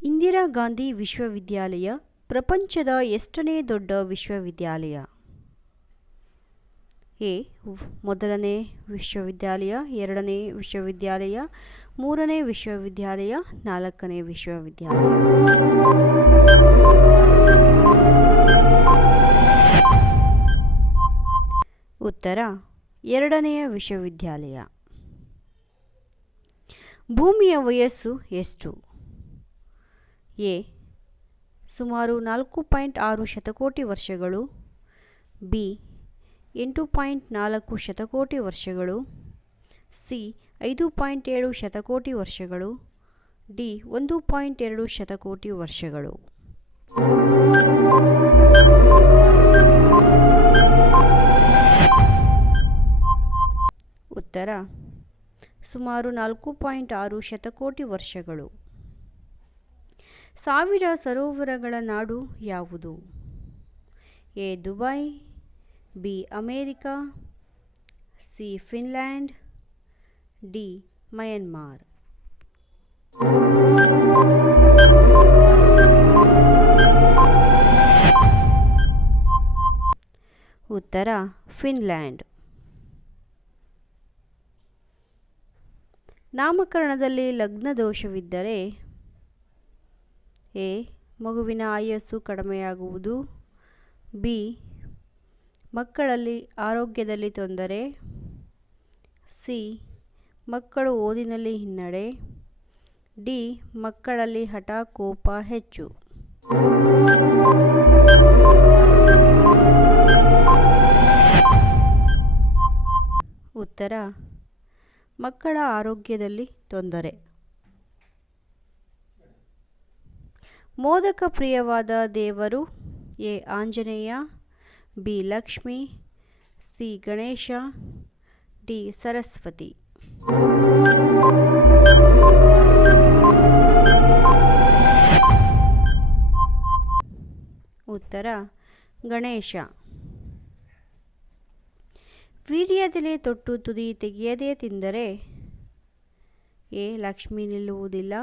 ಇಂದಿರಾ ಗಾಂಧಿ ವಿಶ್ವವಿದ್ಯಾಲಯ ಪ್ರಪಂಚದ ಎಷ್ಟನೇ ದೊಡ್ಡ ವಿಶ್ವವಿದ್ಯಾಲಯ? ಎ. ಮೊದಲನೇ ವಿಶ್ವವಿದ್ಯಾಲಯ, ಎರಡನೇ ವಿಶ್ವವಿದ್ಯಾಲಯ, ಮೂರನೇ ವಿಶ್ವವಿದ್ಯಾಲಯ, ನಾಲ್ಕನೇ ವಿಶ್ವವಿದ್ಯಾಲಯ. ಉತ್ತರ ಎರಡನೆಯ ವಿಶ್ವವಿದ್ಯಾಲಯ. ಭೂಮಿಯ ವಯಸ್ಸು ಎಷ್ಟು? ಎ. ಸುಮಾರು 4.6 ಶತಕೋಟಿ ವರ್ಷಗಳು, ಬಿ. 8.4 ಶತಕೋಟಿ ವರ್ಷಗಳು, ಸಿ. 5.7 ಶತಕೋಟಿ ವರ್ಷಗಳು, ಡಿ. 1.2 ಶತಕೋಟಿ ವರ್ಷಗಳು. ಉತ್ತರ ಸುಮಾರು 4.6 ಶತಕೋಟಿ ವರ್ಷಗಳು. 1000 ಸರೋವರಗಳ ನಾಡು ಯಾವುದು? A. Dubai, B. America, C. Finland, D. Myanmar. ಉತ್ತರ ಫಿನ್ಲ್ಯಾಂಡ್. ನಾಮಕರಣದಲ್ಲಿ ಲಗ್ನ ದೋಷವಿದ್ದರೆ ಎ. ಮಗುವಿನ ಆಯಸ್ಸು ಕಡಿಮೆಯಾಗುವುದು, ಬಿ. ಮಕ್ಕಳಲ್ಲಿ ಆರೋಗ್ಯದಲ್ಲಿ ತೊಂದರೆ, ಸಿ. ಮಕ್ಕಳು ಓದಿನಲ್ಲಿ ಹಿನ್ನಡೆ, ಡಿ. ಮಕ್ಕಳಲ್ಲಿ ಹಠ ಕೋಪ ಹೆಚ್ಚು. ಉತ್ತರ ಮಕ್ಕಳ ಆರೋಗ್ಯದಲ್ಲಿ ತೊಂದರೆ. ಮೋದಕ ಪ್ರಿಯವಾದ ದೇವರು A. Anjaneya, B. Lakshmi, C. Ganesha, D. Saraswati. ಉತ್ತರ ಗಣೇಶ. ವೀರ್ಯದೆಲೆ ತೊಟ್ಟು ತುದಿ ತೆಗೆಯದೇ ತಿಂದರೆ ಎ. ಲಕ್ಷ್ಮಿ ನಿಲ್ಲುವುದಿಲ್ಲ,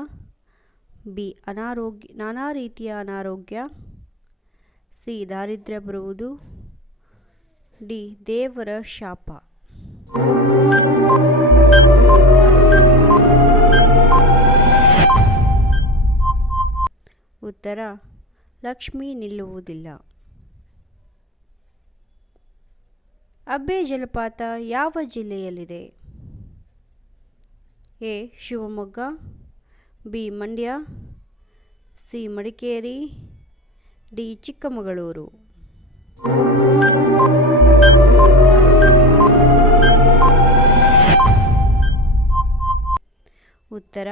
ಬಿ. ನಾನಾ ರೀತಿಯ ಅನಾರೋಗ್ಯ, ಸಿ. ದಾರಿದ್ರ್ಯ ಬರುವುದು, ಡಿ. ದೇವರ ಶಾಪ. ಉತ್ತರ ಲಕ್ಷ್ಮಿ ನಿಲ್ಲುವುದಿಲ್ಲ. ಅಬ್ಬೆ ಜಲಪಾತ ಯಾವ ಜಿಲ್ಲೆಯಲ್ಲಿದೆ? A. Shivamogga, B. Mandya, C. Madikeri, D. Chikkamagaluru. ಉತ್ತರ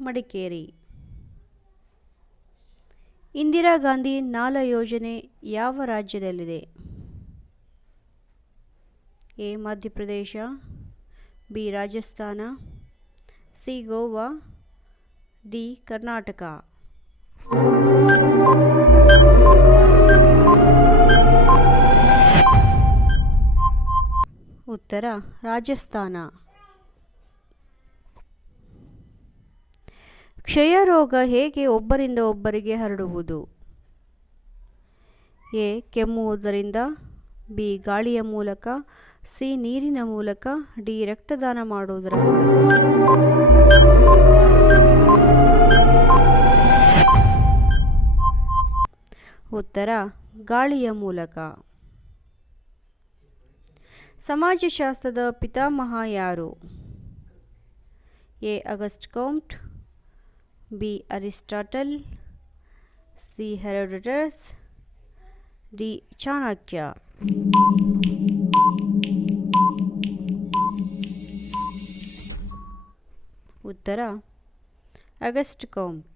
ಮಡಿಕೇರಿ. ಇಂದಿರಾ ಗಾಂಧಿ ನಾಲಾ ಯೋಜನೆ ಯಾವ ರಾಜ್ಯದಲ್ಲಿದೆ? A. Madhya Pradesh, B. Rajasthan, C. Goa, D. Karnataka. ಉತ್ತರ ರಾಜಸ್ಥಾನ. ಕ್ಷಯ ರೋಗ ಹೇಗೆ ಒಬ್ಬರಿಂದ ಒಬ್ಬರಿಗೆ ಹರಡುವುದು? ಎ. ಕೆಮ್ಮುವುದರಿಂದ, ಬಿ. ಗಾಳಿಯ ಮೂಲಕ, ಸಿ. ನೀರಿನ ಮೂಲಕ, ಡಿ. ರಕ್ತದಾನ ಮಾಡುವುದರ ಮೂಲಕ. ಉತ್ತರ ಗಾಳಿಯ ಮೂಲಕ. ಸಮಾಜಶಾಸ್ತ್ರದ ಪಿತಾಮಹ ಯಾರು? A. August Comte, B. Aristotle, C. Herodotus, D. Chanakya. ಉತ್ತರ ಅಗಸ್ಟ್ ಕಾಮ್ಟ್.